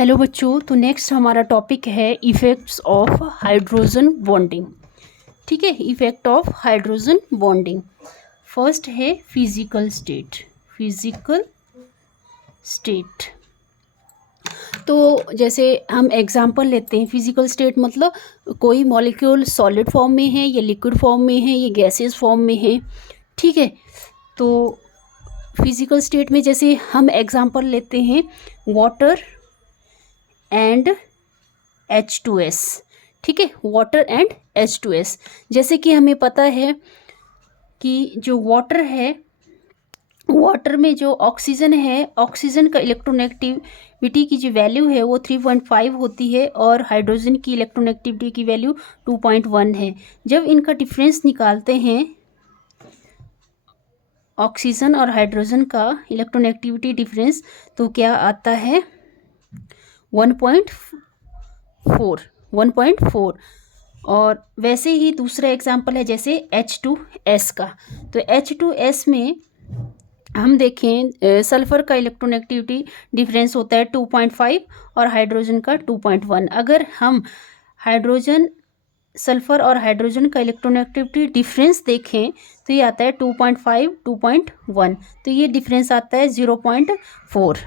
Hello बच्चों, तो next हमारा टॉपिक है इफ़ेक्ट्स ऑफ हाइड्रोजन बॉन्डिंग। ठीक है, effect of hydrogen bonding. First है फिजिकल स्टेट। फिजिकल स्टेट, तो जैसे हम एग्जांपल लेते हैं। फिजिकल स्टेट मतलब कोई मॉलिक्यूल सॉलिड फॉर्म में है या लिक्विड फॉर्म में है या गैसेस फॉर्म में है। ठीक है, तो फिजिकल स्टेट में जैसे हम एग्जांपल लेते हैं वाटर एंड H2S। ठीक है, वाटर एंड H2S। जैसे कि हमें पता है कि जो वाटर है, वाटर में जो ऑक्सीजन है, ऑक्सीजन का इलेक्ट्रोनेगेटिविटी की जो वैल्यू है वो 3.5 होती है और हाइड्रोजन की इलेक्ट्रोनेगेटिविटी की वैल्यू 2.1 है। जब इनका डिफरेंस निकालते हैं, ऑक्सीजन और हाइड्रोजन का इलेक्ट्रोनेगेटिविटी डिफरेंस, तो क्या आता है 1.4। और वैसे ही दूसरा एग्जांपल है जैसे H2S का। तो H2S में हम देखें सल्फर का इलेक्ट्रोनेगेटिविटी डिफरेंस होता है 2.5 और हाइड्रोजन का 2.1। अगर हम हाइड्रोजन, सल्फर और हाइड्रोजन का इलेक्ट्रोनेगेटिविटी डिफरेंस देखें तो ये आता है 2.5 2.1, तो ये डिफरेंस आता है 0.4।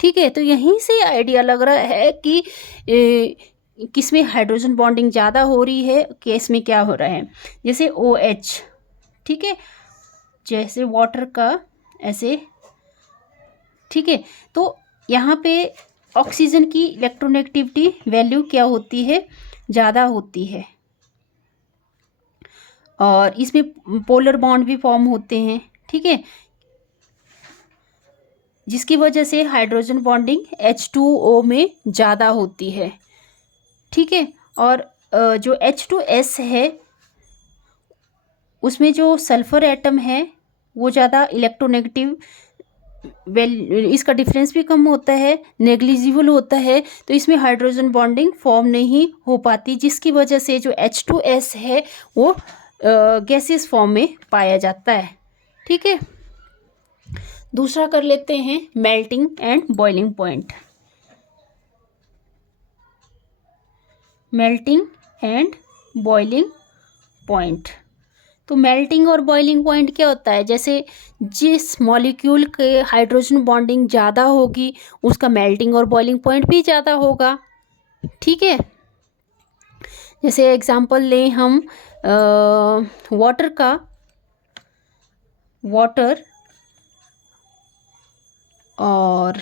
ठीक है, तो यहीं से आइडिया लग रहा है कि किस में हाइड्रोजन बॉन्डिंग ज़्यादा हो रही है, केस में क्या हो रहा है। जैसे OH, ठीक है, जैसे वाटर का ऐसे। ठीक है, तो यहाँ पे ऑक्सीजन की इलेक्ट्रोनेगेटिविटी वैल्यू क्या होती है, ज़्यादा होती है, और इसमें पोलर बॉन्ड भी फॉर्म होते हैं। ठीक है, जिसकी वजह से हाइड्रोजन बॉन्डिंग H2O में ज़्यादा होती है। ठीक है, और जो H2S है उसमें जो सल्फर एटम है वो ज़्यादा इलेक्ट्रोनेगेटिव, इसका डिफरेंस भी कम होता है, नेग्लिजिबल होता है, तो इसमें हाइड्रोजन बॉन्डिंग फॉर्म नहीं हो पाती, जिसकी वजह से जो H2S है वो गैसियस फॉर्म में पाया जाता है। ठीक है, दूसरा कर लेते हैं melting and boiling point. Melting and boiling point, तो मेल्टिंग और बॉइलिंग पॉइंट क्या होता है, जैसे जिस मॉलिक्यूल के हाइड्रोजन बॉन्डिंग ज़्यादा होगी उसका मेल्टिंग और बॉइलिंग पॉइंट भी ज़्यादा होगा। ठीक है, जैसे एग्जांपल लें हम वाटर का। वाटर और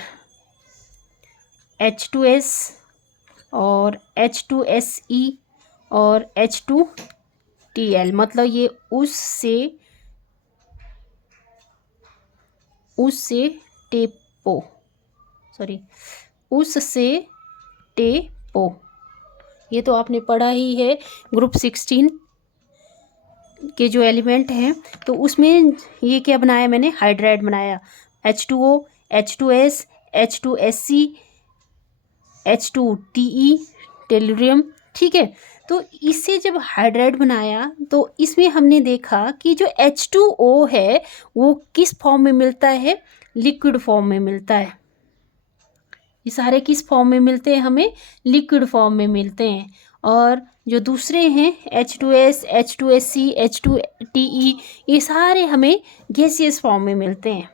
H2S और H2SE और H2TL, मतलब ये उससे टेपो, ये तो आपने पढ़ा ही है ग्रुप 16 के जो एलिमेंट हैं, तो उसमें ये क्या बनाया मैंने, हाइड्राइड बनाया। H2O, H2S, H2SC, H2TE, tellurium. ठीक है, तो इससे जब हाइड्राइड बनाया तो इसमें हमने देखा कि जो H2O है वो किस फॉर्म में मिलता है, लिक्विड फॉर्म में मिलता है। ये सारे किस फॉर्म में मिलते हैं, हमें लिक्विड फॉर्म में मिलते हैं। और जो दूसरे हैं H2S, H2SC, H2TE, ये सारे हमें गैसियस फॉर्म में मिलते हैं।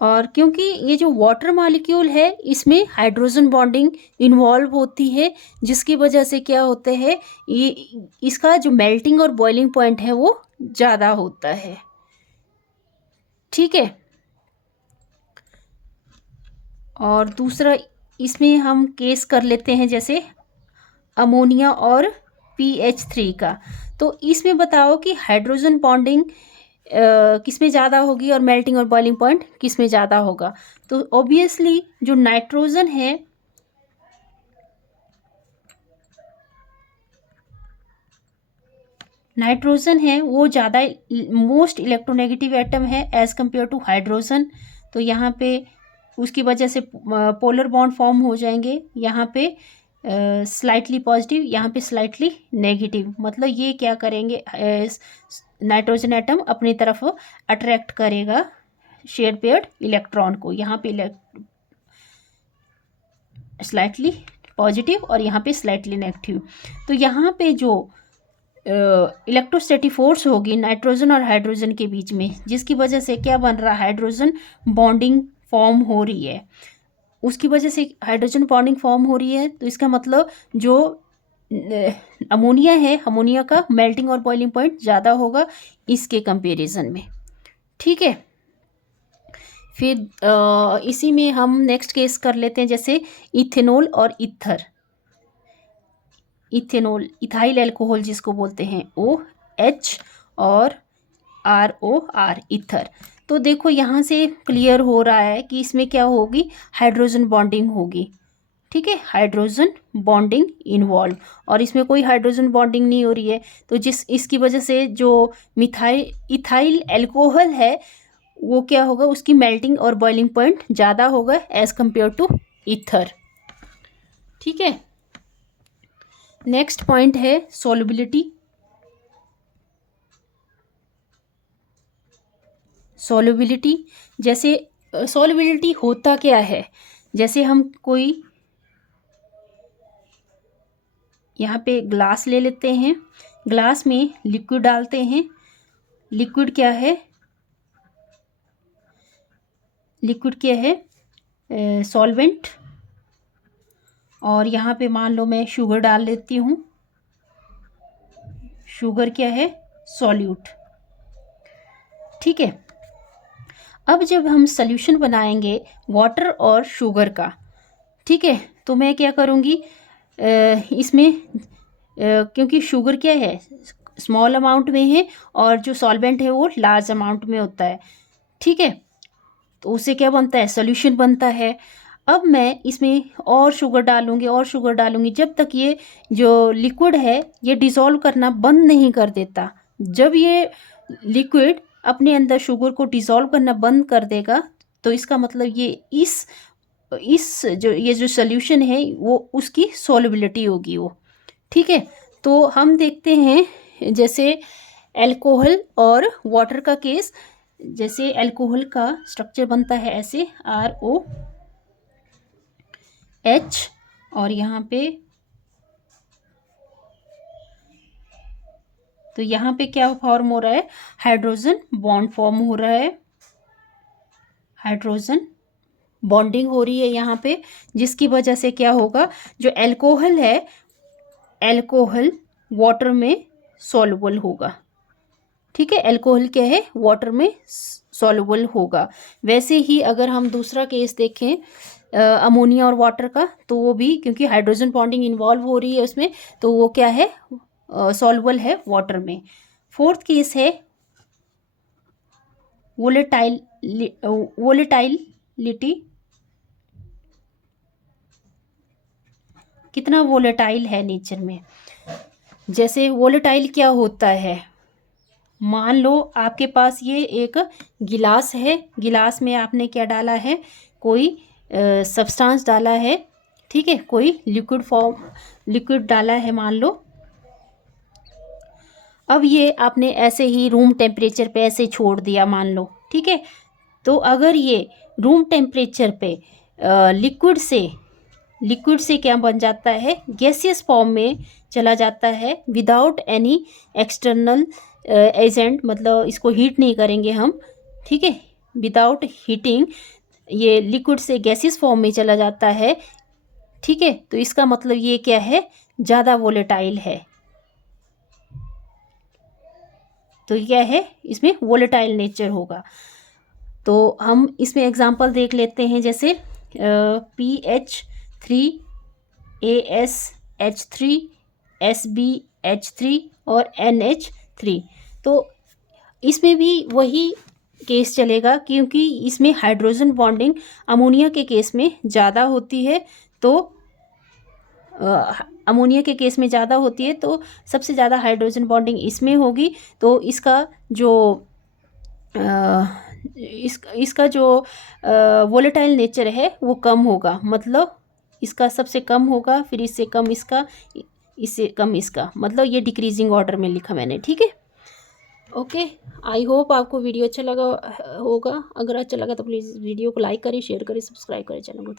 और क्योंकि ये जो वाटर मॉलिक्यूल है इसमें हाइड्रोजन बॉन्डिंग इन्वॉल्व होती है, जिसकी वजह से क्या होता है, ये इसका जो मेल्टिंग और बॉइलिंग पॉइंट है वो ज़्यादा होता है। ठीक है, और दूसरा इसमें हम केस कर लेते हैं जैसे अमोनिया और PH3 का। तो इसमें बताओ कि हाइड्रोजन बॉन्डिंग किस में ज़्यादा होगी और मेल्टिंग और बॉइलिंग पॉइंट किस में ज़्यादा होगा। तो ऑब्वियसली जो नाइट्रोजन है, वो ज़्यादा मोस्ट इलेक्ट्रोनेगेटिव एटम है एज कंपेयर टू हाइड्रोजन। तो यहाँ पे उसकी वजह से पोलर बॉन्ड फॉर्म हो जाएंगे, यहाँ पे स्लाइटली पॉजिटिव, यहाँ पे स्लाइटली नेगेटिव। मतलब ये क्या करेंगे, नाइट्रोजन एटम अपनी तरफ अट्रैक्ट करेगा शेयर पेयर्ड इलेक्ट्रॉन को। यहाँ पे स्लाइटली पॉजिटिव और यहाँ पे स्लाइटली नेगेटिव। तो यहाँ पे जो इलेक्ट्रोस्टैटिक फोर्स होगी नाइट्रोजन और हाइड्रोजन के बीच में, जिसकी वजह से क्या बन रहा है, हाइड्रोजन बॉन्डिंग फॉर्म हो रही है, उसकी वजह से हाइड्रोजन बॉन्डिंग फॉर्म हो रही है। तो इसका मतलब जो अमोनिया है, अमोनिया का मेल्टिंग और बॉइलिंग पॉइंट ज़्यादा होगा इसके कंपैरिजन में। ठीक है, फिर इसी में हम नेक्स्ट केस कर लेते हैं, जैसे इथेनॉल और ईथर। इथेनॉल इथाइल अल्कोहल जिसको बोलते हैं, OH और ROR ईथर। तो देखो यहाँ से क्लियर हो रहा है कि इसमें क्या होगी, हाइड्रोजन बॉन्डिंग होगी। ठीक है, हाइड्रोजन बॉन्डिंग इन्वॉल्व, और इसमें कोई हाइड्रोजन बॉन्डिंग नहीं हो रही है। तो इसकी वजह से जो इथाइल अल्कोहल है वो क्या होगा, उसकी मेल्टिंग और बॉइलिंग पॉइंट ज़्यादा होगा एज कंपेयर टू ईथर। ठीक है, नेक्स्ट पॉइंट है सॉल्युबिलिटी। सॉल्युबिलिटी, जैसे सॉल्युबिलिटी होता क्या है, जैसे हम कोई यहाँ पे ग्लास ले लेते हैं, ग्लास में लिक्विड डालते हैं। लिक्विड क्या है, लिक्विड क्या है, सॉल्वेंट। और यहाँ पे मान लो मैं शुगर डाल लेती हूँ, शुगर क्या है, सॉल्यूट। ठीक है, अब जब हम सॉल्यूशन बनाएंगे वाटर और शुगर का, ठीक है, तो मैं क्या करूँगी, इसमें क्योंकि शुगर क्या है, स्मॉल अमाउंट में है और जो सॉल्वेंट है वो लार्ज अमाउंट में होता है। ठीक है, तो उससे क्या बनता है, सॉल्यूशन बनता है। अब मैं इसमें और शुगर डालूंगी और शुगर डालूंगी जब तक ये जो लिक्विड है ये डिसॉल्व करना बंद नहीं कर देता। जब ये लिक्विड अपने अंदर शुगर को डिसॉल्व करना बंद कर देगा तो इसका मतलब ये इस जो ये जो सॉल्यूशन है वो उसकी सॉल्युबिलिटी होगी वो। ठीक है, तो हम देखते हैं जैसे अल्कोहल और वाटर का केस। जैसे अल्कोहल का स्ट्रक्चर बनता है ऐसे ROH, और यहाँ पे तो यहाँ पे क्या फॉर्म हो रहा है, हाइड्रोजन बॉन्ड फॉर्म हो रहा है, हाइड्रोजन बॉन्डिंग हो रही है यहाँ पे, जिसकी वजह से क्या होगा, जो अल्कोहल है, अल्कोहल वाटर में सॉल्युबल होगा। ठीक है, अल्कोहल क्या है, वाटर में सॉल्युबल होगा। वैसे ही अगर हम दूसरा केस देखें अमोनिया और वाटर का, तो वो भी क्योंकि हाइड्रोजन बॉन्डिंग इन्वॉल्व हो रही है उसमें, तो वो क्या है, सॉल्युबल है वाटर में। फोर्थ केस है वोलेटाइलिटी। कितना वोलेटाइल है नेचर में। जैसे वोलेटाइल क्या होता है, मान लो आपके पास ये एक गिलास है, गिलास में आपने क्या डाला है, कोई सब्सटेंस डाला है। ठीक है, कोई लिक्विड डाला है मान लो। अब ये आपने ऐसे ही रूम टेम्परेचर पे ऐसे छोड़ दिया मान लो। ठीक है, तो अगर ये रूम टेम्परेचर पे लिक्विड से क्या बन जाता है, गैसियस फॉर्म में चला जाता है विदाउट एनी एक्सटर्नल एजेंट, मतलब इसको हीट नहीं करेंगे हम। ठीक है, विदाउट हीटिंग ये लिक्विड से गैसियस फॉर्म में चला जाता है। ठीक है, तो इसका मतलब ये क्या है, ज़्यादा वोलेटाइल है। तो क्या है, इसमें वोलेटाइल नेचर होगा। तो हम इसमें एग्जांपल देख लेते हैं, जैसे PH3ASH3 SbH3 और NH3। तो इसमें भी वही केस चलेगा क्योंकि इसमें हाइड्रोजन बॉन्डिंग अमोनिया के केस में ज़्यादा होती है। तो अमोनिया के केस में ज़्यादा होती है, तो सबसे ज़्यादा हाइड्रोजन बॉन्डिंग इसमें होगी। तो इसका जो इसका जो वोलेटाइल नेचर है वो कम होगा, मतलब इसका सबसे कम होगा, फिर इससे कम इसका, इससे कम इसका, मतलब ये डिक्रीजिंग ऑर्डर में लिखा मैंने। ठीक है, ओके, आई होप आपको वीडियो अच्छा लगा होगा। अगर अच्छा लगा तो प्लीज़ वीडियो को लाइक करें, शेयर करें, सब्सक्राइब करें चैनल को।